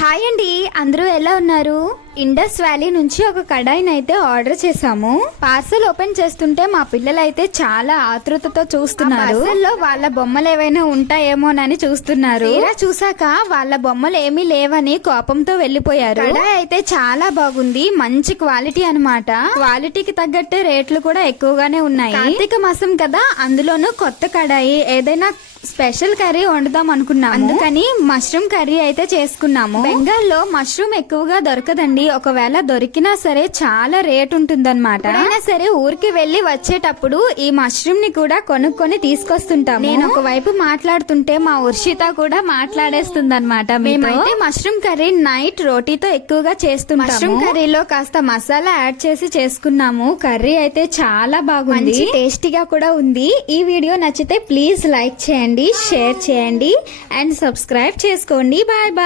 Hi అండి, అందరూ ఎలా ఉన్నారు? ఇండస్ వ్యాలీ నుంచి ఒక కడాయిని అయితే ఆర్డర్ చేసాము. పార్సల్ ఓపెన్ చేస్తుంటే మా పిల్లలు అయితే చాలా ఆతృతతో చూస్తున్నారు. పార్సల్లో వాళ్ళ బొమ్మలు ఏవైనా ఉంటాయేమోనని చూస్తున్నారు. చూసాక వాళ్ళ బొమ్మలు ఏమీ లేవని కోపంతో వెళ్లిపోయారు. కడాయి అయితే చాలా బాగుంది, మంచి క్వాలిటీ అన్నమాట. క్వాలిటీకి తగ్గట్టు రేట్లు కూడా ఎక్కువగానే ఉన్నాయి. కార్తీక మాసం కదా, అందులోనూ కొత్త కడాయి. ఏదైనా స్పెషల్ కర్రీ వండుదాం అనుకున్నాము, అందుకని మష్రూమ్ కర్రీ అయితే చేసుకున్నాము. బెంగాల్లో మష్రూమ్ ఎక్కువగా దొరకదండి, ఒకవేళ దొరికినా సరే చాలా రేట్ ఉంటుందన్నమాట. అయినా సరే ఊరికి వెళ్లి వచ్చేటప్పుడు ఈ మష్రూమ్ ని కూడా కొనుక్కొని తీసుకొస్తుంటాము. నేను ఒకవైపు మాట్లాడుతుంటే మా ఉర్షిత కూడా మాట్లాడేస్తుంది అనమాట. మేమైతే మష్రూమ్ కర్రీ నైట్ రోటీతో ఎక్కువగా చేస్తున్నాము. మష్రూమ్ కర్రీలో కాస్త మసాలా యాడ్ చేసి చేసుకున్నాము. కర్రీ అయితే చాలా బాగుంది, టేస్టీగా కూడా ఉంది. ఈ వీడియో నచ్చితే ప్లీజ్ లైక్ చేయండి, షేర్ చేయండి అండ్ సబ్స్క్రైబ్ చేసుకోండి. Bye bye.